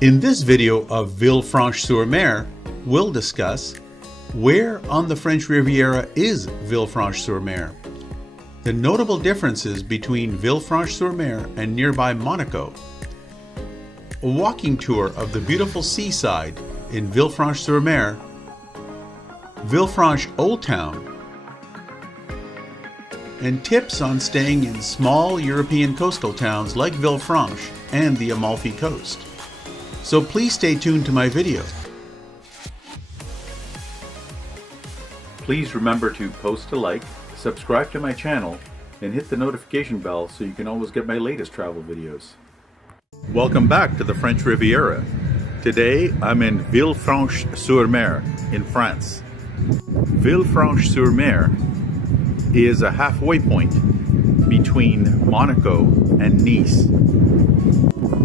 In this video of Villefranche Sur Mer, we'll discuss where on the French Riviera is Villefranche Sur Mer, the notable differences between Villefranche Sur Mer and nearby Monaco, a walking tour of the beautiful seaside in Villefranche Sur Mer, Villefranche Old Town, and tips on staying in small European coastal towns like Villefranche and the Amalfi Coast. So please stay tuned to my video. Please remember to post a like, subscribe to my channel, and hit the notification bell so you can always get my latest travel videos. Welcome back to the French Riviera. Today I'm in Villefranche Sur Mer in France. Villefranche Sur Mer is a halfway point between Monaco and Nice.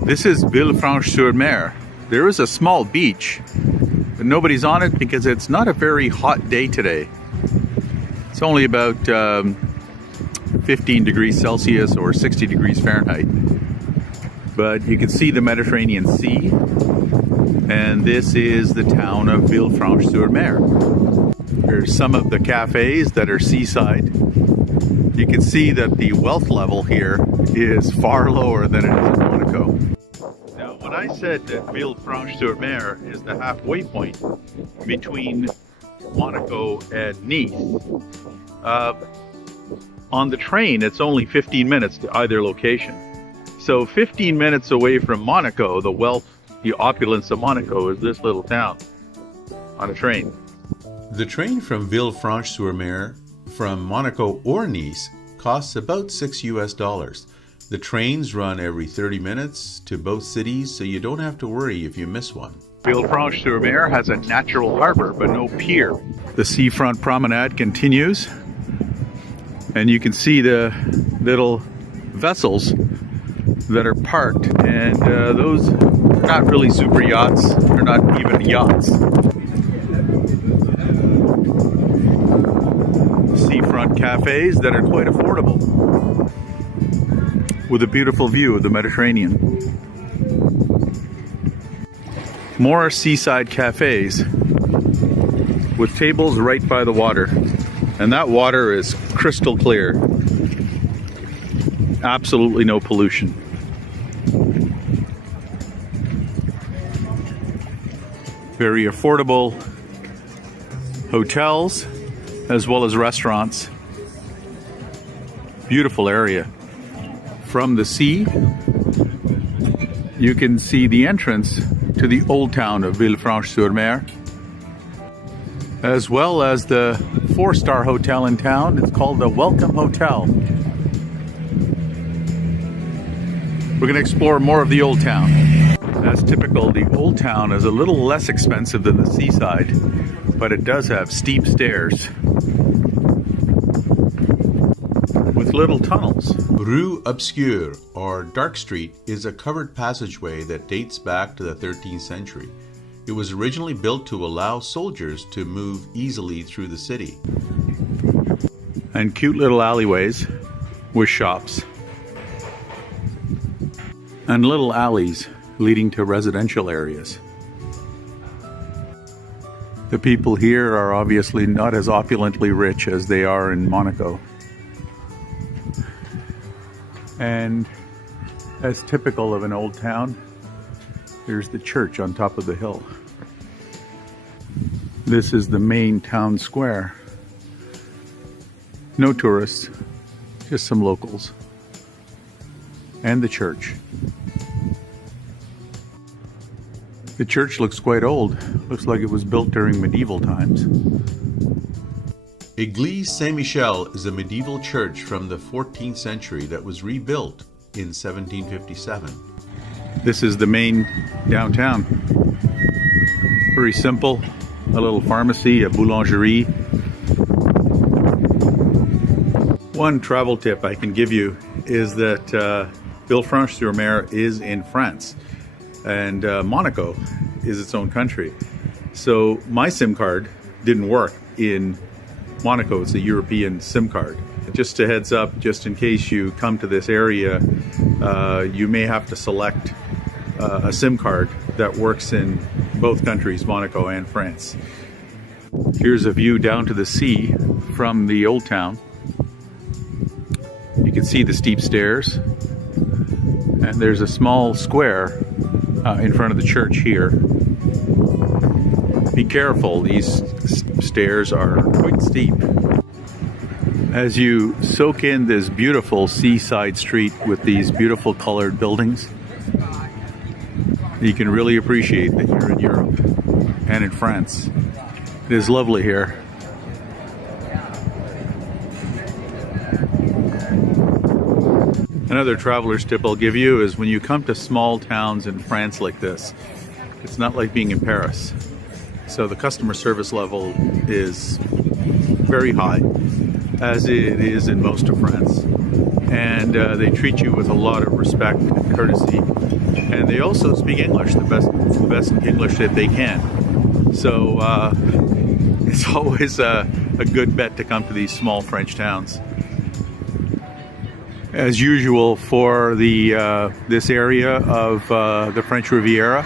This is Villefranche Sur Mer. There is a small beach, but nobody's on it because it's not a very hot day today. It's only about 15 degrees Celsius or 60 degrees Fahrenheit. But you can see the Mediterranean Sea, and this is the town of Villefranche Sur Mer. There's some of the cafes that are seaside. You can see that the wealth level here is far lower than it is in Monaco. Now, when I said that Villefranche Sur Mer is the halfway point between Monaco and Nice, on the train it's only 15 minutes to either location. So 15 minutes away from Monaco, the wealth, the opulence of Monaco is this little town on a train. The train from Villefranche Sur Mer from Monaco or Nice costs about $6 US. The trains run every 30 minutes to both cities, so you don't have to worry if you miss one. Villefranche Sur Mer has a natural harbor, but no pier. The seafront promenade continues, and you can see the little vessels that are parked, and those are not really super yachts. They're not even yachts. Seafront cafes that are quite affordable, with a beautiful view of the Mediterranean. More seaside cafes with tables right by the water, and that water is crystal clear. Absolutely no pollution. Very affordable hotels as well as restaurants. Beautiful area. From the sea, you can see the entrance to the old town of Villefranche Sur Mer, as well as the 4-star hotel in town. It's called the Welcome Hotel. We're going to explore more of the old town. As typical, the old town is a little less expensive than the seaside, but it does have steep stairs with little tunnels. Rue Obscure, or Dark Street, is a covered passageway that dates back to the 13th century. It was originally built to allow soldiers to move easily through the city. And cute little alleyways with shops. And little alleys leading to residential areas. The people here are obviously not as opulently rich as they are in Monaco. And as typical of an old town, there's the church on top of the hill. This is the main town square. No tourists, just some locals. And the church. The church looks quite old. Looks like it was built during medieval times. Église Saint-Michel is a medieval church from the 14th century that was rebuilt in 1757. This is the main downtown. Very simple. A little pharmacy, a boulangerie. One travel tip I can give you is that Villefranche Sur Mer is in France, and Monaco is its own country. So my SIM card didn't work in Monaco. It's a European SIM card. Just a heads up, just in case you come to this area, you may have to select a SIM card that works in both countries, Monaco and France. Here's a view down to the sea from the old town. You can see the steep stairs, and there's a small square in front of the church here. Be careful, these stairs are quite steep. As you soak in this beautiful seaside street with these beautiful colored buildings, you can really appreciate that you're in Europe and in France. It is lovely here. Another traveler's tip I'll give you is when you come to small towns in France like this, it's not like being in Paris. So the customer service level is very high, as it is in most of France. And they treat you with a lot of respect and courtesy. And they also speak English, the best English that they can. So it's always a good bet to come to these small French towns. As usual for this area of the French Riviera,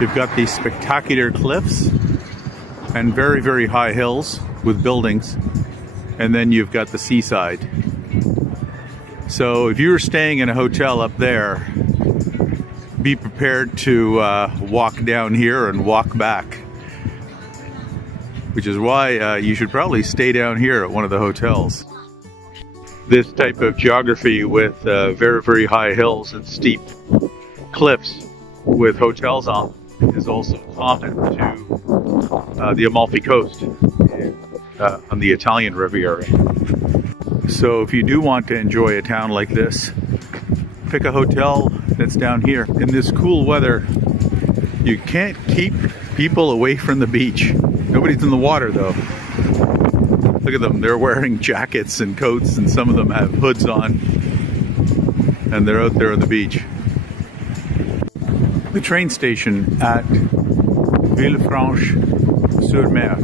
you've got these spectacular cliffs and very, very high hills with buildings. And then you've got the seaside. So if you're staying in a hotel up there, be prepared to walk down here and walk back. Which is why you should probably stay down here at one of the hotels. This type of geography with very, very high hills and steep cliffs with hotels on is also common to the Amalfi Coast on the Italian Riviera. So if you do want to enjoy a town like this, pick a hotel that's down here. In this cool weather, you can't keep people away from the beach. Nobody's in the water though. Look at them, they're wearing jackets and coats, and some of them have hoods on, and they're out there on the beach. The train station at Villefranche Sur Mer.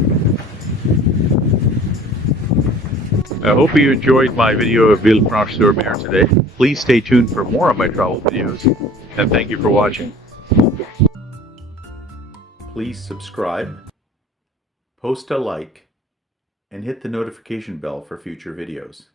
I hope you enjoyed my video of Villefranche Sur Mer today. Please stay tuned for more of my travel videos, and thank you for watching. Please subscribe, post a like, and hit the notification bell for future videos.